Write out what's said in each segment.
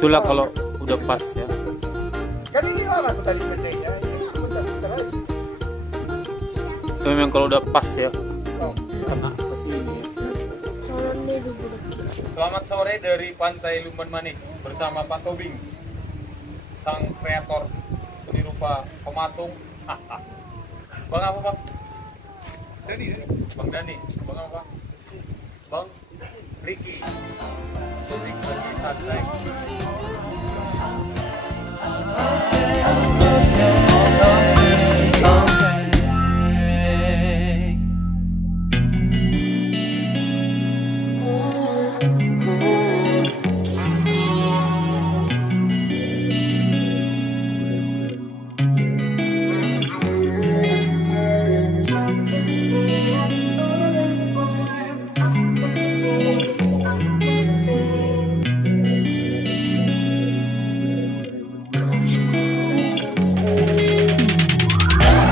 Itulah kalau udah pas ya. Kan ini lama aku tadi pendeknya. Ini bentar aja. Itu memang kalau udah pas ya. Oh. Karena seperti ini. Selamat sore dari Pantai Lumban Manik bersama Pak Tobing, sang kreator seni rupa pematung. Bang apa bang? Dani. Bang Dani. Bang apa? Bang Ricky. Musik bagi santai.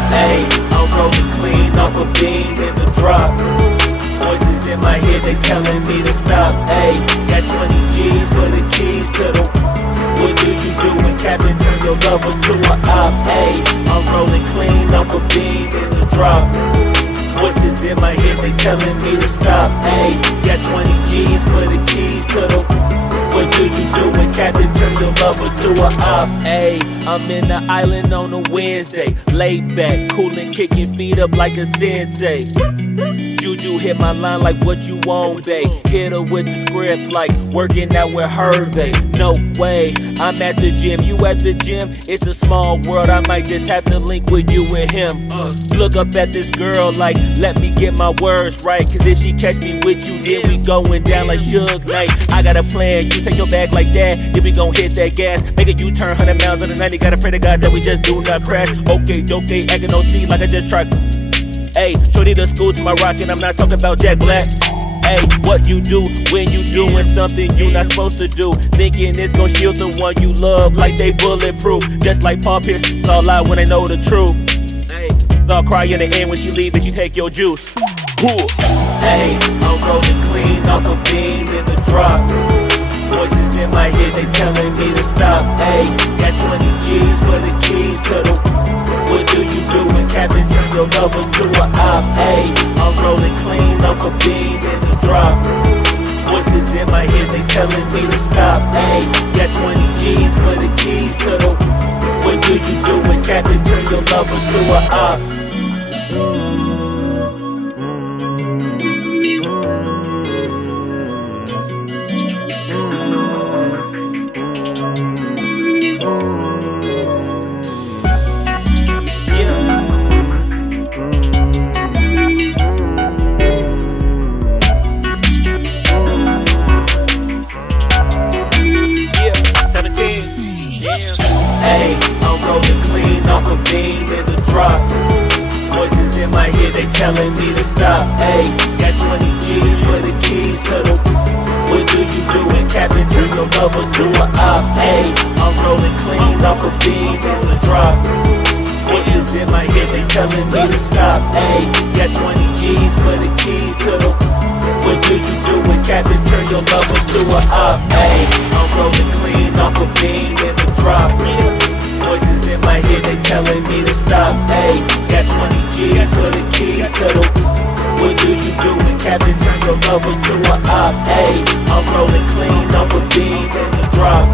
Hey, I'm rolling clean off a beam in the drop. Voices in my head, they telling me to stop. Hey, got 20 G's for the keys to the. What do you do when Captain turn your lover to an op? Hey, I'm rolling clean off a beam in the drop. Voices in my head, they telling me to stop. Hey, got 20 G's for the keys to the. What do you do when Captain turn your lover to a op? Ayy, I'm in the island on a Wednesday, laid back, coolin', kicking feet up like a sensei. Juju hit my line like what you want, babe. Hit her with the script like working out with Hervey. No way, I'm at the gym, you at the gym. It's a small world, I might just have to link with you and him. Look up at this girl like, let me get my words right. Cause if she catch me with you, then we going down like Suge Knight. I got a plan, you take your bag like that, then we gon' hit that gas. Make a U-turn 100 miles on the 90, gotta pray to God that we just do not crash. Okay, acting no C like I just tried. Ayy, shorty the school to my rocket, I'm not talking about Jack Black. Ayy, what you do when you doing something you not supposed to do? Thinking it's gon' shield the one you love like they bulletproof. Just like Paul Pierce, it's all lie when they know the truth. Ayy, it's all cry in the end when she leave and you take your juice. Ayy, I'm rolling clean off a beam in the drop. Voices in my head, they telling me to stop. Ayy, got 20 G's for the keys to the. What do you do when Captain turn your lover to a op? Ayy, I'm rolling clean off a beam in the drop. Voices in my head, they telling me to stop. Ayy, got 20 G's for the keys to the. What do you do when Captain turn your lover to a op? Ayy, I'm rolling clean off a beam in the drop. Voices in my head, they telling me to stop. Ayy, got 20 G's for the keys to the. What do you do when Captain turn your lover to a op? Ayy, I'm rolling clean off a beam in the drop. Voices in my head, they telling me to stop. Ayy, got 20 G's for the keys to the. What do you do when Captain turn your lover to a op? Ayy, I'm rolling clean off a beam in the drop. Voices in my head, they telling me to stop. Ayy, got 20 G's for the keys to the. What do you do when Captain turn your lover to a op? Ayy, I'm rolling clean off a beam in the drop.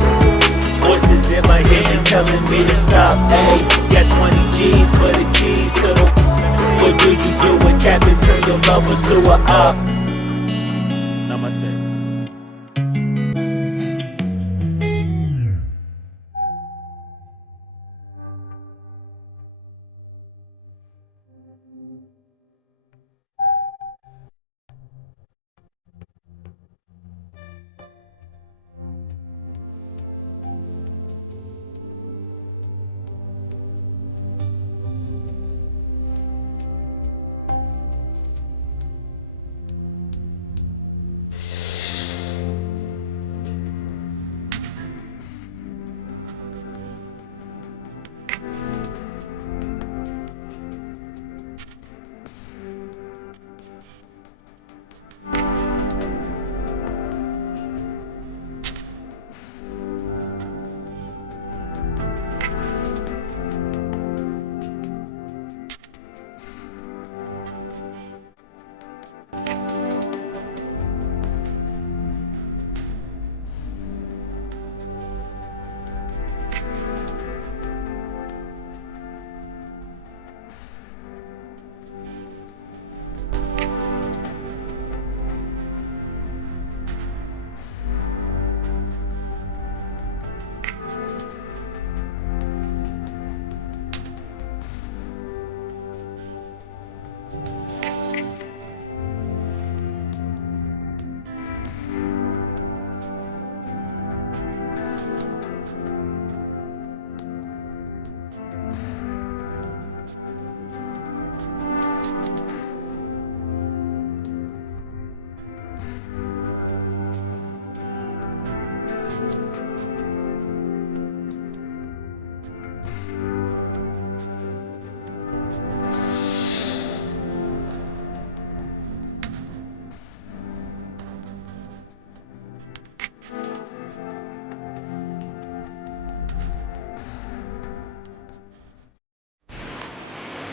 Voices in my head, they telling me to stop. Ayy, got 20 G's for the keys to the. What do you do when Captain turn your lover to a op? Namaste.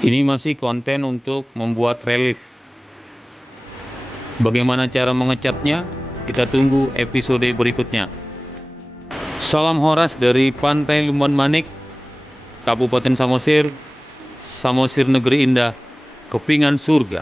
Ini masih konten untuk membuat relief. Bagaimana cara mengecatnya? Kita tunggu episode berikutnya. Salam Horas dari Pantai Lumban Manik, Kabupaten Samosir, Samosir Negeri Indah, Kepingan Surga.